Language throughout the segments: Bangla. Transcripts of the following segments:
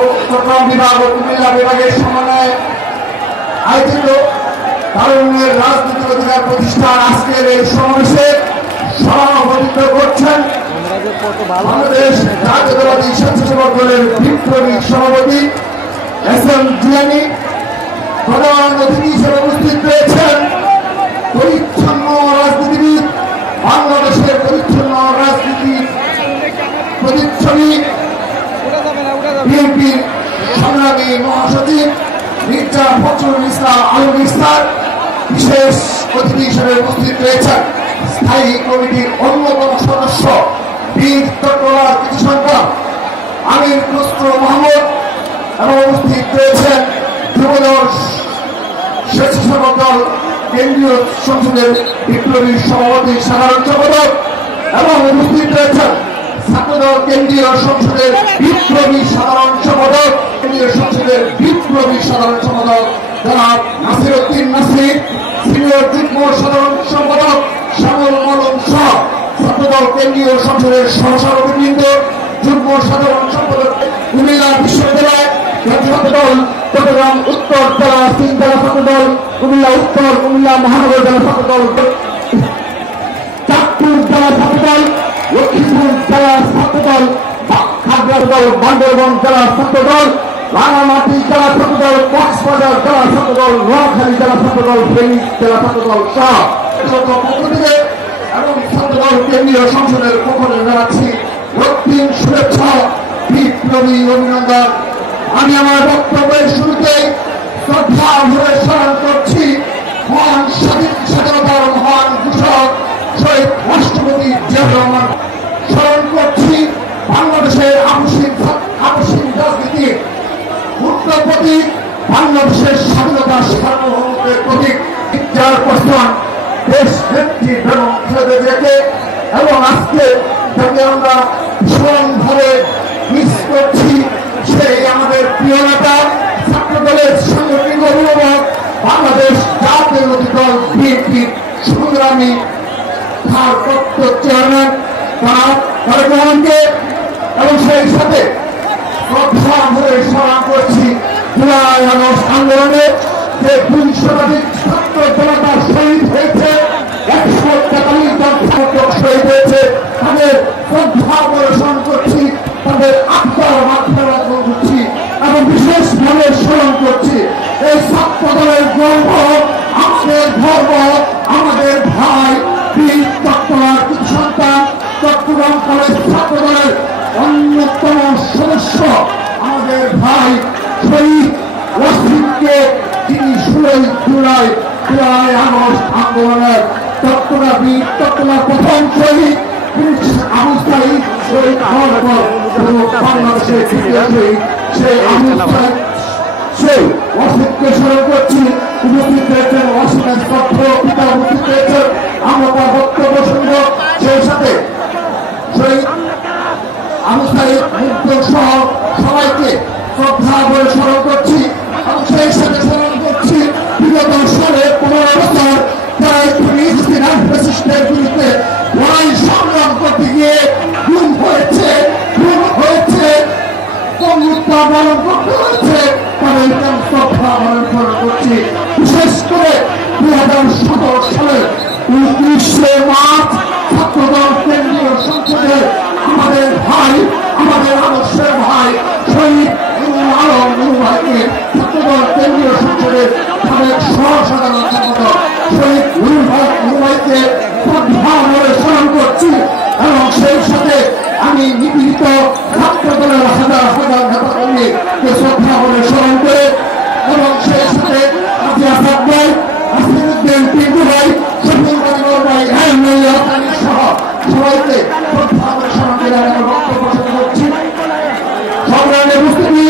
ও চট্টগ্রাম বিভাগ ও কুমিল্লা বিভাগের সমন্বয়ে আয়োজিত তারুণ্যের রাজনৈতিক অধিকার প্রতিষ্ঠান আজকের এই সমাবেশে সভাপতিত্ব করছেন বাংলাদেশ জাতীয়তাবাদী স্বেচ্ছাসেবক দলের বিপ্লবী সভাপতি এস.এম. জিলানী। প্রধান অতিথি হিসেবে উপস্থিত রয়েছেন পরিচ্ছন্ন রাজনীতিবিদ, বাংলাদেশের পরিচ্ছন্ন রাজনীতি প্রতিচ্ছবি বিএনপির সংগ্রামী মহাসচিব মির্জা ফখরুল ইসলাম আলমগীর স্যার। বিশেষ অতিথি হিসেবে উপস্থিত রয়েছেন স্থায়ী কমিটির অন্যতম সদস্য বীর চট্টগ্রাম কৃতি সন্তান আমির খসরু মাহমুদ এবং উপস্থিত রয়েছেন যুবদল স্বেচ্ছাসেবক দল কেন্দ্রীয় সংসদের বিপ্লবী সভাপতি সাধারণ সম্পাদক এবং উপস্থিত রয়েছেন ছাত্রদল কেন্দ্রীয় সংসদের বিপ্লবী সাধারণ সম্পাদক জনাব নাসির উদ্দিন নাসির, সিনিয়র যুগ্ম সাধারণ সম্পাদক শ্যামল মলম সহ ছাত্রদল কেন্দ্রীয় সংসদের সহসভাপতিবৃন্দ, যুগ্ম সাধারণ সম্পাদক কুমিল্লা বিশ্ববিদ্যালয় ছাত্রদল, চট্টগ্রাম উত্তর জেলা তিন জেলা ছাত্রদল, কুমিল্লা উত্তর, কুমিল্লা মহানগর জেলা ছাত্রদল, চাঁদপুর জেলা ছাত্রদল, লক্ষ্মীপুর জেলা ছাত্রদল, খাগড়াছড়ি দল, বান্দরবান জেলা ছাত্রদল, রাঙামাটি জেলা ছাত্রদল, কক্সবাজার জেলা ছাত্রদল, নোয়াখালী জেলা ছাত্রদল, ফেনী জেলা ছাত্রদল সহ পক্ষ থেকে এবং ছাত্রদল কেন্দ্রীয় সংসদের পক্ষ থেকে জানাচ্ছি রক্তিম শুভেচ্ছা, বিপ্লবী অভিনন্দন। আমি আমার বক্তব্যের শুরুতে শ্রদ্ধা ভরে স্মরণ করছি মহান স্বাধীনতার মহান ঘোষক শহীদ রাষ্ট্রপতি জিয়াউর রহমান। স্মরণ করছি বাংলাদেশের আপসীন রাজনীতির মূর্ত প্রতীক, বাংলাদেশের স্বাধীনতা সার্বভৌমত্বের প্রতীক, যার প্রস্থান দেশ নেত্রী বেগম খালেদা জিয়াকে এবং আজকে যাকে আমরা ভীষণভাবে মিস করছি সেই আমাদের প্রিয় নেতা ছাত্র দলের সাংগঠনিক অভিভাবক বাংলাদেশ জাতীয়তাবাদী দল বিএনপির সংগ্রামী ভারপ্রাপ্ত চেয়ারম্যান তারেক রহমানকে এবং সেই সাথে শ্রদ্ধা ভরে স্মরণ করছি জুলাই আগস্ট আন্দোলনে যে 2 শতাধিক ছাত্র জনতা শহীদ হয়েছে, 143 জন ছাত্র শহীদ হয়েছে, তাদের শ্রদ্ধা ভরে স্মরণ করছি, তাদের আত্মার মাত্রা করছি এবং বিশেষভাবে স্মরণ করছি এই ছাত্র দলের গর্ব, আমাদের ধর্ম, আমাদের ভাই বীর চট্টগ্রাম কৃতি সন্তান চট্টগ্রাম কলেজ ছাত্র দলের অন্যতম সদস্য আমাদের ভাই শহীদ ওয়াসিমকে, তিনি 16 জুলাই আগস্ট আন্দোলনের চট্টগ্রাম প্রথম শহীদ আবু সাঈদ শহীদ হওয়ার পর বাংলাদেশের তৃতীয় শহীদ সেই আবু সাঈদ সেই ওয়াসিমকে স্মরণ করছি। উপস্থিত রয়েছেন ওয়াসিমের তথ্য পিতা উপস্থিত রয়েছেন, আমরা তার বক্তব্য শুনব। সেই সাথে শহীদ আবু সাঈদ মুগ্ধ সহ সবাইকে শ্রদ্ধা ভরে স্মরণ করছি এবং সেই সাথে স্মরণ করছি বিগত 15 বছর প্রায় ফিলিস্তিন ফ্যাসিস্টের বিরুদ্ধে লড়াই সংগ্রাম করতে গিয়ে গুম হয়েছে, বন্ধুত্বা পালন করতে হয়েছে, তাদের শ্রদ্ধা পালন করছি। বিশেষ করে 2017 সালের 29শে মার্চ ছাত্রদল কেন্দ্রীয় সংসদে আমাদের ভাই, আমাদের আদর্শের ভাই শহীদ আলম ভাইকে ছাত্রদল কেন্দ্রীয় সংসদের তাদের সহসাধারণ সম্পাদক শহীদ ভাইকে শ্রদ্ধা ভরে স্মরণ করছি এবং সেই সাথে আমি নিপীড়িত ছাত্র দলের হাজার হাজার নেতাকর্মীকে শ্রদ্ধা ভরে স্মরণ করে এবং সেই সাথে আসাদ ভাই, নাসির উদ্দিন পিন্টু ভাই, শফিউল ভাই, সহ সবাইকে শ্রদ্ধা ভরে স্মরণ করে আমি বক্তব্য শেষ করছি। সংগ্রামে উপস্থিতি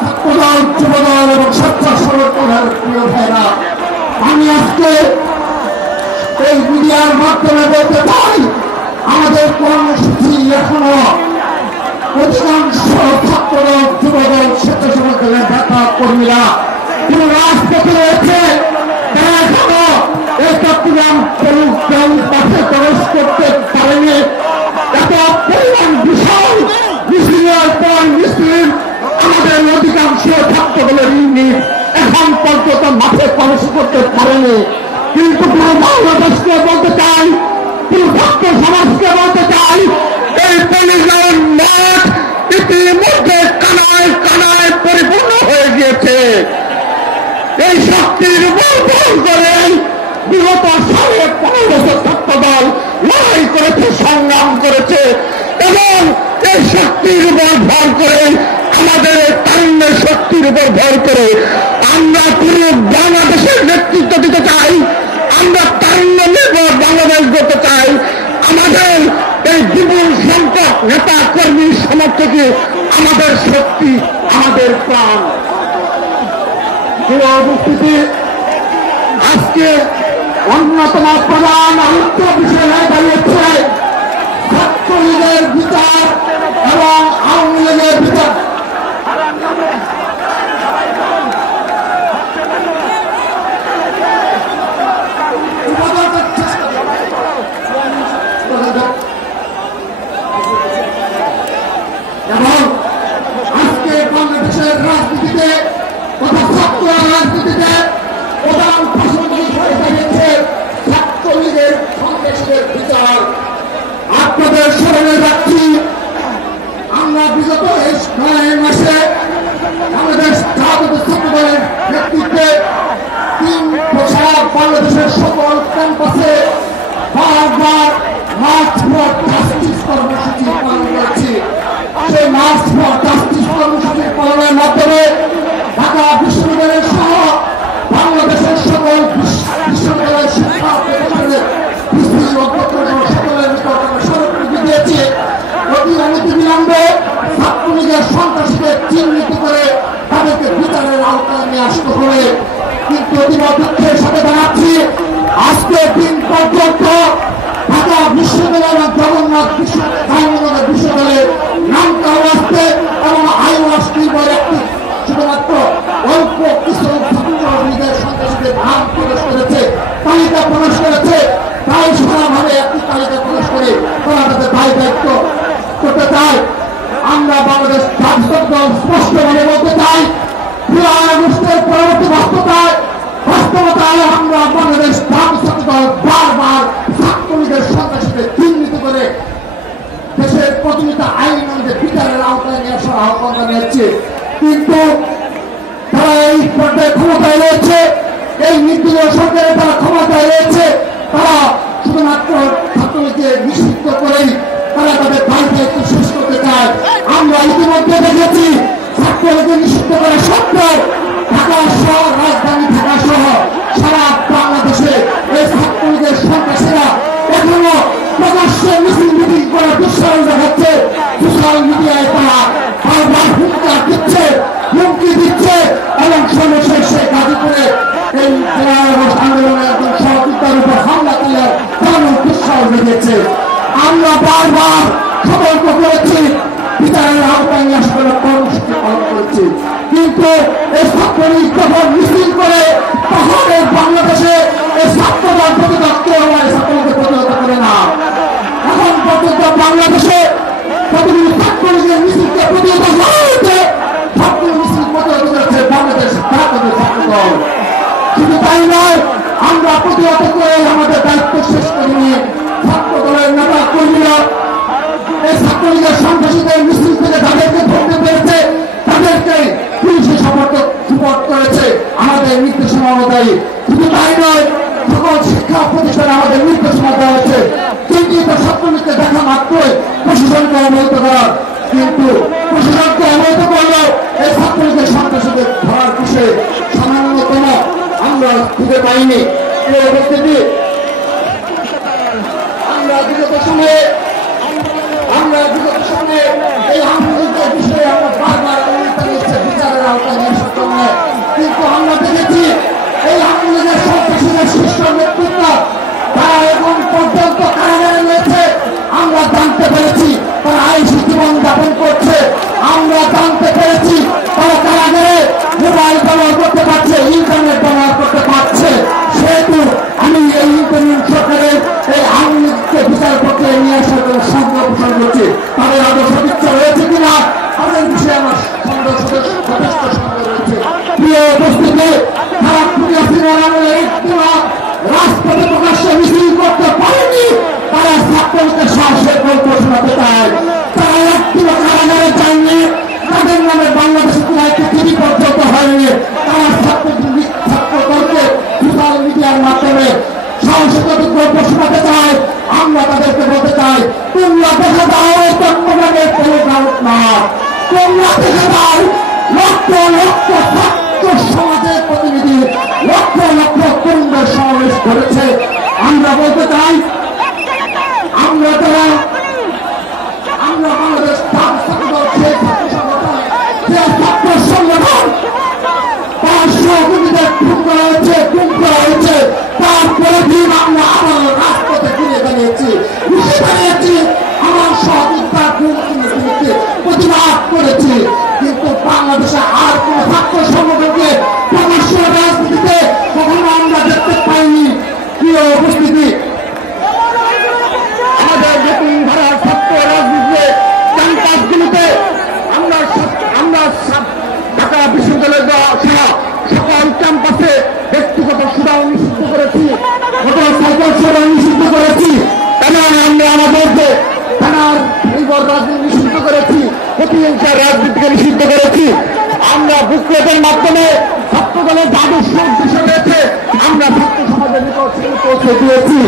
ছাত্রদল, যুবদল এবং স্বেচ্ছাসেবক দলের প্রিয় ভাইরা, আমি আজকে এই মিডিয়ার মাধ্যমে বলতে চাই আমাদের কর্মসূচি এখনো অধিকাংশ ছাত্রদল, যুবদল, স্বেচ্ছাসেবক দলের নেতা কর্মীরা কোন রাজপথে রয়েছে, তারা এখনো এই চট্টগ্রাম পাশে প্রবেশ করতে পারেনি। এত পরিমাণ বিশাল মিছিলের পর মিছিল রাষ্ট্রীয় ছাত্রদলের ইউনিট এখন পর্যন্ত মাঠে প্রবেশ করতে পারেনি। কিন্তু পুরো বাংলাদেশকে বলতে চাই, পুরো ছাত্র সমাজকে বলতে চাই, এই পল্লীগ্রাম মাঠ ইতিমধ্যে কানায় কানায় পরিপূর্ণ হয়ে গিয়েছে। এই শক্তির উপর বল করে বিগত 15.5 বছর ছাত্রদল লড়াই করেছে, সংগ্রাম করেছে এবং এই শক্তির উপর ভর করে, আমাদের তারুণ্যের শক্তির উপর ভর করে আমরা পুরো বাংলাদেশের নেতৃত্ব দিতে চাই। আমরা তারুণ্য নির্ভর বাংলাদেশ করতে চাই। আমাদের এই বিপুল সংখ্যক নেতা কর্মী সমর্থকে আমাদের শক্তি, আমাদের প্রাণ। উপস্থিতি আজকে অন্যতম প্রধান আলোচ্য বিষয় হয়ে দাঁড়িয়েছে ছাত্রলীগের বিচার এবং আওয়ামী লীগের বিচার। এবং আজকে বাংলাদেশের রাজনীতিতে তথা ছাত্র রাজনীতিতে প্রধান প্রসঙ্গিক হয়ে দাঁড়িয়েছে ছাত্রলীগের সন্ত্রাসীদের বিচার। আপনাদের স্মরণে রাখছি, আমরা বিগত এই মাসে বাংলাদেশ জাতীয় ছাত্রদলের নেতৃত্বে 3 বছর বাংলাদেশের সকল ক্যাম্পাসে বারবার মার্চ ফর জাস্টিস কর্মসূচি পালন করেছি। সেই মার্চ ফর জাস্টিস কর্মসূচি পালনের মাধ্যমে ঢাকা বিশ্ববিদ্যালয় সহ বাংলাদেশের সকল বিশ্ববিদ্যালয়ের শিক্ষা প্রতিষ্ঠানের সকলের স্মারকলিপি দিয়েছে। অতি অনতিবিলম্বে ছাত্রলীগের সন্ত্রাসীদের চিহ্নিত করে তাদেরকে বিচারের আওতায় নিয়ে আসতে হবে। কিন্তু অতি দুঃখের সাথে জানাচ্ছি, আজকে দিন পর্যন্ত ঢাকা বিশ্ববিদ্যালয় এবং জগন্নাথ বিশ্ববিদ্যালয়ের নাম কাউ আসতে এবং আইন রাষ্ট্রীয় একটি শুধুমাত্র অল্প কিছু ছাত্রলীগের সন্ত্রাসীদের নাম প্রকাশ করেছে, তালিকা প্রকাশ করেছে। তাই সারাভাবে একটি তালিকা প্রকাশ করে তারা তাদের দায় দায়িত্ব করতে চায়। আমরা বাংলাদেশ জাতীয় দল স্পষ্টভাবে বলতে চাই, জুলাই আগস্টের পরবর্তী বাস্তবতায় আমরা বাংলাদেশ জাতীয় দল বারবার ছাত্রলীগের সন্ত্রাসীদের চিহ্নিত করে দেশের প্রচলিত আইন অনুযায়ী বিচারের আওতায় নিয়ে আসার আহ্বান জানিয়েছে। কিন্তু তারা এই পর্যায়ে ক্ষমতায় রয়েছে, এই নির্দলীয় সরকারে তারা ক্ষমতায় রয়েছে, তারা শুধুমাত্র ছাত্রলীগকে নিষিদ্ধ করেই তারা তাদের দায় দায়িত্ব শেষ করতে চায়। আমরা ইতিমধ্যে দেখেছি ছাত্রলীগকে নিষিদ্ধ করে সত্ত্বেও ঢাকা সহ রাজধানী ঢাকা সহ সারা বাংলাদেশে এই ছাত্রলীগের সন্ত্রাসীরা এখনো প্রকাশ্যে মিছিল মিটিং করে দুঃসাহস দেখাচ্ছে। সোশ্যাল মিডিয়ায় তারা বারবার হুমকি দিচ্ছে এবং সর্বশেষে গাজীপুরে এই আন্দোলনের একজন সহযোগিতার উপর হামলা করে তারও দুঃসাহস দেখিয়েছে। আমরা বারবার সতর্ক করেছি, বিচারের আওতায় নিয়ে আসলে কর্মসূচি পালন করেছি। কিন্তু এই ছাত্রলীগ যখন মিছিল করে তাহলে বাংলাদেশে এই ছাত্রদল প্রতিরোধ কেউ আমার ছাত্রলীগকে প্রতিরোধ করে না। এখন পর্যন্ত বাংলাদেশে প্রতিদিন ছাত্রলীগের মিছিলকে প্রতিরোধ করা হয়েছে, ছাত্র মিছিল প্রতিরোধ করেছে বাংলাদেশ জাতীয় ছাত্রদল। শুধু তাই নয়, আমরা প্রতিহত করে আমাদের দায়িত্ব শেষ করে নিয়ে ছাত্রদলের নেতা কর্মীরা এই ছাত্রলীগের সন্ত্রাসীদের মিছিল থেকে তাদেরকে ধরতে পেরেছে, তাদেরকে পুলিশে সুপোর্ট করেছে আমাদের নির্দেশনা অনুযায়ী। শুধু তাই নয়, সকল শিক্ষা প্রতিষ্ঠানে আমাদের নির্দেশনা দেওয়া হয়েছে চিহ্নিত ছাত্রলীগকে দেখা মাত্রই প্রশাসনকে অবহিত করার। কিন্তু প্রশাসনকে অবহিত করলেও এই ছাত্রলীগের সন্ত্রাসীদের ধরার বিষয়ে সামান্যতম আমরা খুঁজে পাইনি। আমরা বিগত সময়ে এই আন্দোলনের বিষয়ে আমরা বারবার বিচারের আওতায় নিয়ে আসার জন্য, কিন্তু আমরা দেখেছি এই আন্দোলনের সন্ত্রাসীদের শীর্ষ নেতৃত্ব তারা এখন পর্যন্ত কারাগারে রয়েছে। আমরা জানতে পেরেছি তারা আইসি জীবন যাপন করছে। আমরা জানতে পেরেছি তারা কারাগারে মোবাইল ব্যবহার করতে পারছে, ইন্টারনেট ব্যবহার করতে পারছে। সেহেতু আমি এই ইন্টারনেট সরকারের এই আন্দোলনকে বিচার করতে নিয়ে আসার তোমরা দেখে দাও লক্ষ লক্ষ ছাত্র সমাজের প্রতিনিধি লক্ষ লক্ষ কুণ্ড সমাবেশ করেছে। আমরা বলতে চাই আমরা যারা আমরা বাংলাদেশ ছাত্র সংগঠন তার সহযোগীদের খুন করা হয়েছে তারপরে দিন আমরা আবার রাজপথে ফিরে দাঁড়িয়েছি আমার সহযোগিতা প্রতিবাদ করেছি। কিন্তু বাংলাদেশে আর কোন ছাত্র সংগঠনকে প্রকাশ্য রাজনীতিতে কখনো আমরা দেখতে পাইনি। প্রিয় উপস্থিতি, আমাদের নতুন ধারার ছাত্র রাজনীতিতে ক্যাম্পাসগুলিতে আমরা ঢাকা বিশ্ববিদ্যালয় সহ সকল ক্যাম্পাসে ব্যক্তিগত সুরাও নিষিদ্ধ করেছি, মোটরসাইকেল সুরাও নিষিদ্ধ করেছি, আমরা আমাদের থানার নির্ভর রাজনীতি নিষিদ্ধ করেছি, প্রতিহিংসার রাজনীতিকে নিষিদ্ধ করেছি। আমরা বুকলেটের মাধ্যমে ছাত্র দলের যাদের উদ্দেশ্য রয়েছে আমরা ছাত্র সমাজের নিকট পৌঁছে দিয়েছি।